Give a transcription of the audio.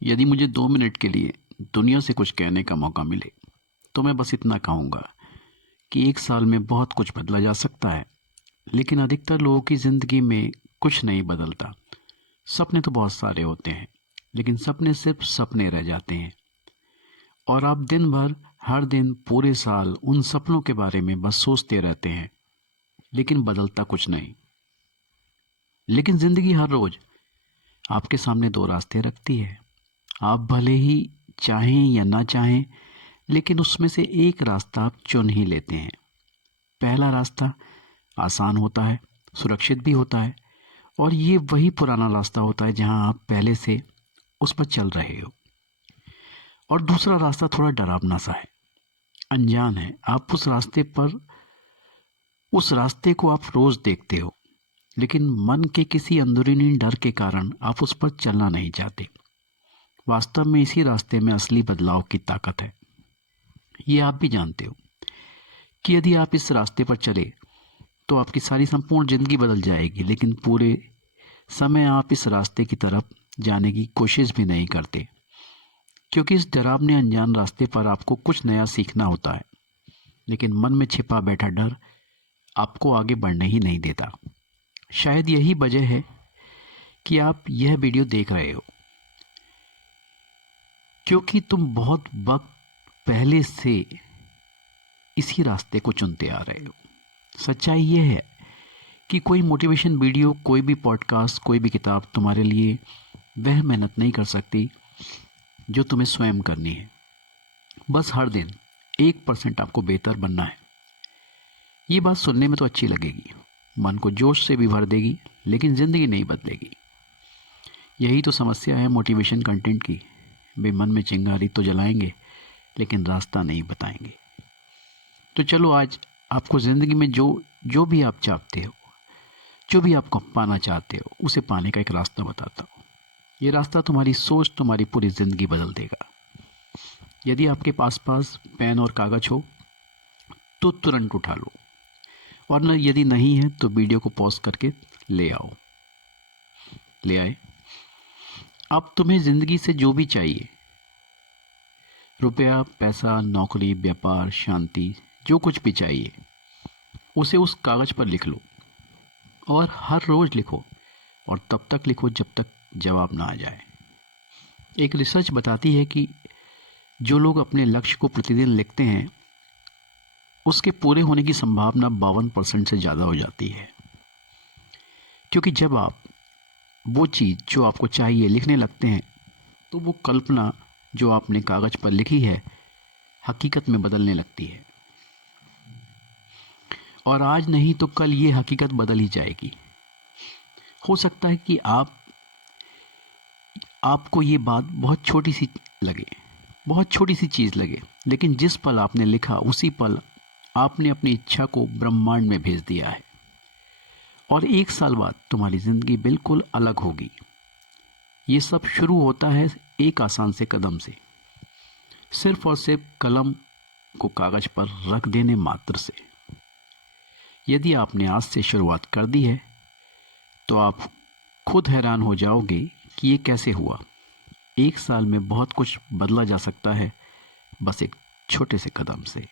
यदि मुझे 2 मिनट के लिए दुनिया से कुछ कहने का मौका मिले तो मैं बस इतना कहूँगा कि 1 साल में बहुत कुछ बदला जा सकता है, लेकिन अधिकतर लोगों की ज़िंदगी में कुछ नहीं बदलता। सपने तो बहुत सारे होते हैं, लेकिन सपने सिर्फ सपने रह जाते हैं और आप दिन भर, हर दिन, पूरे साल उन सपनों के बारे में बस सोचते रहते हैं, लेकिन बदलता कुछ नहीं। लेकिन ज़िंदगी हर रोज़ आपके सामने 2 रास्ते रखती है। आप भले ही चाहें या ना चाहें, लेकिन उसमें से एक रास्ता आप चुन ही लेते हैं। पहला रास्ता आसान होता है, सुरक्षित भी होता है, और ये वही पुराना रास्ता होता है जहां आप पहले से उस पर चल रहे हो। और दूसरा रास्ता थोड़ा डरावना सा है, अनजान है। आप उस रास्ते को आप रोज देखते हो, लेकिन मन के किसी अंदरूनी डर के कारण आप उस पर चलना नहीं चाहते। वास्तव में इसी रास्ते में असली बदलाव की ताकत है। ये आप भी जानते हो कि यदि आप इस रास्ते पर चले तो आपकी सारी संपूर्ण जिंदगी बदल जाएगी, लेकिन पूरे समय आप इस रास्ते की तरफ जाने की कोशिश भी नहीं करते, क्योंकि इस डरावने अनजान रास्ते पर आपको कुछ नया सीखना होता है, लेकिन मन में छिपा बैठा डर आपको आगे बढ़ने ही नहीं देता। शायद यही वजह है कि आप यह वीडियो देख रहे हो, क्योंकि तुम बहुत वक्त पहले से इसी रास्ते को चुनते आ रहे हो। सच्चाई यह है कि कोई मोटिवेशन वीडियो, कोई भी पॉडकास्ट, कोई भी किताब तुम्हारे लिए वह मेहनत नहीं कर सकती जो तुम्हें स्वयं करनी है। बस हर दिन 1% आपको बेहतर बनना है। ये बात सुनने में तो अच्छी लगेगी, मन को जोश से भी भर देगी, लेकिन ज़िंदगी नहीं बदलेगी। यही तो समस्या है मोटिवेशन कंटेंट की। वे मन में चिंगारी तो जलाएंगे, लेकिन रास्ता नहीं बताएंगे। तो चलो आज आपको ज़िंदगी में जो भी आप चाहते हो, जो भी आपको पाना चाहते हो, उसे पाने का एक रास्ता बताता हूँ। ये रास्ता तुम्हारी सोच, तुम्हारी पूरी ज़िंदगी बदल देगा। यदि आपके पास पेन और कागज़ हो तो तुरंत उठा लो, और न यदि नहीं है तो वीडियो को पॉज करके ले आए। अब तुम्हें ज़िंदगी से जो भी चाहिए, रुपया, पैसा, नौकरी, व्यापार, शांति, जो कुछ भी चाहिए, उसे उस कागज़ पर लिख लो, और हर रोज़ लिखो, और तब तक लिखो जब तक जवाब ना आ जाए। एक रिसर्च बताती है कि जो लोग अपने लक्ष्य को प्रतिदिन लिखते हैं, उसके पूरे होने की संभावना 52% से ज़्यादा हो जाती है। क्योंकि जब आप वो चीज़ जो आपको चाहिए लिखने लगते हैं, तो वो कल्पना जो आपने कागज़ पर लिखी है हकीकत में बदलने लगती है, और आज नहीं तो कल ये हकीकत बदल ही जाएगी। हो सकता है कि आपको ये बात बहुत छोटी सी लगे, बहुत छोटी सी चीज़ लगे, लेकिन जिस पल आपने लिखा, उसी पल आपने अपनी इच्छा को ब्रह्मांड में भेज दिया है, और 1 साल बाद तुम्हारी ज़िंदगी बिल्कुल अलग होगी। ये सब शुरू होता है एक आसान से कदम से, सिर्फ और सिर्फ कलम को कागज़ पर रख देने मात्र से। यदि आपने आज से शुरुआत कर दी है तो आप खुद हैरान हो जाओगे कि ये कैसे हुआ। 1 साल में बहुत कुछ बदला जा सकता है, बस एक छोटे से कदम से।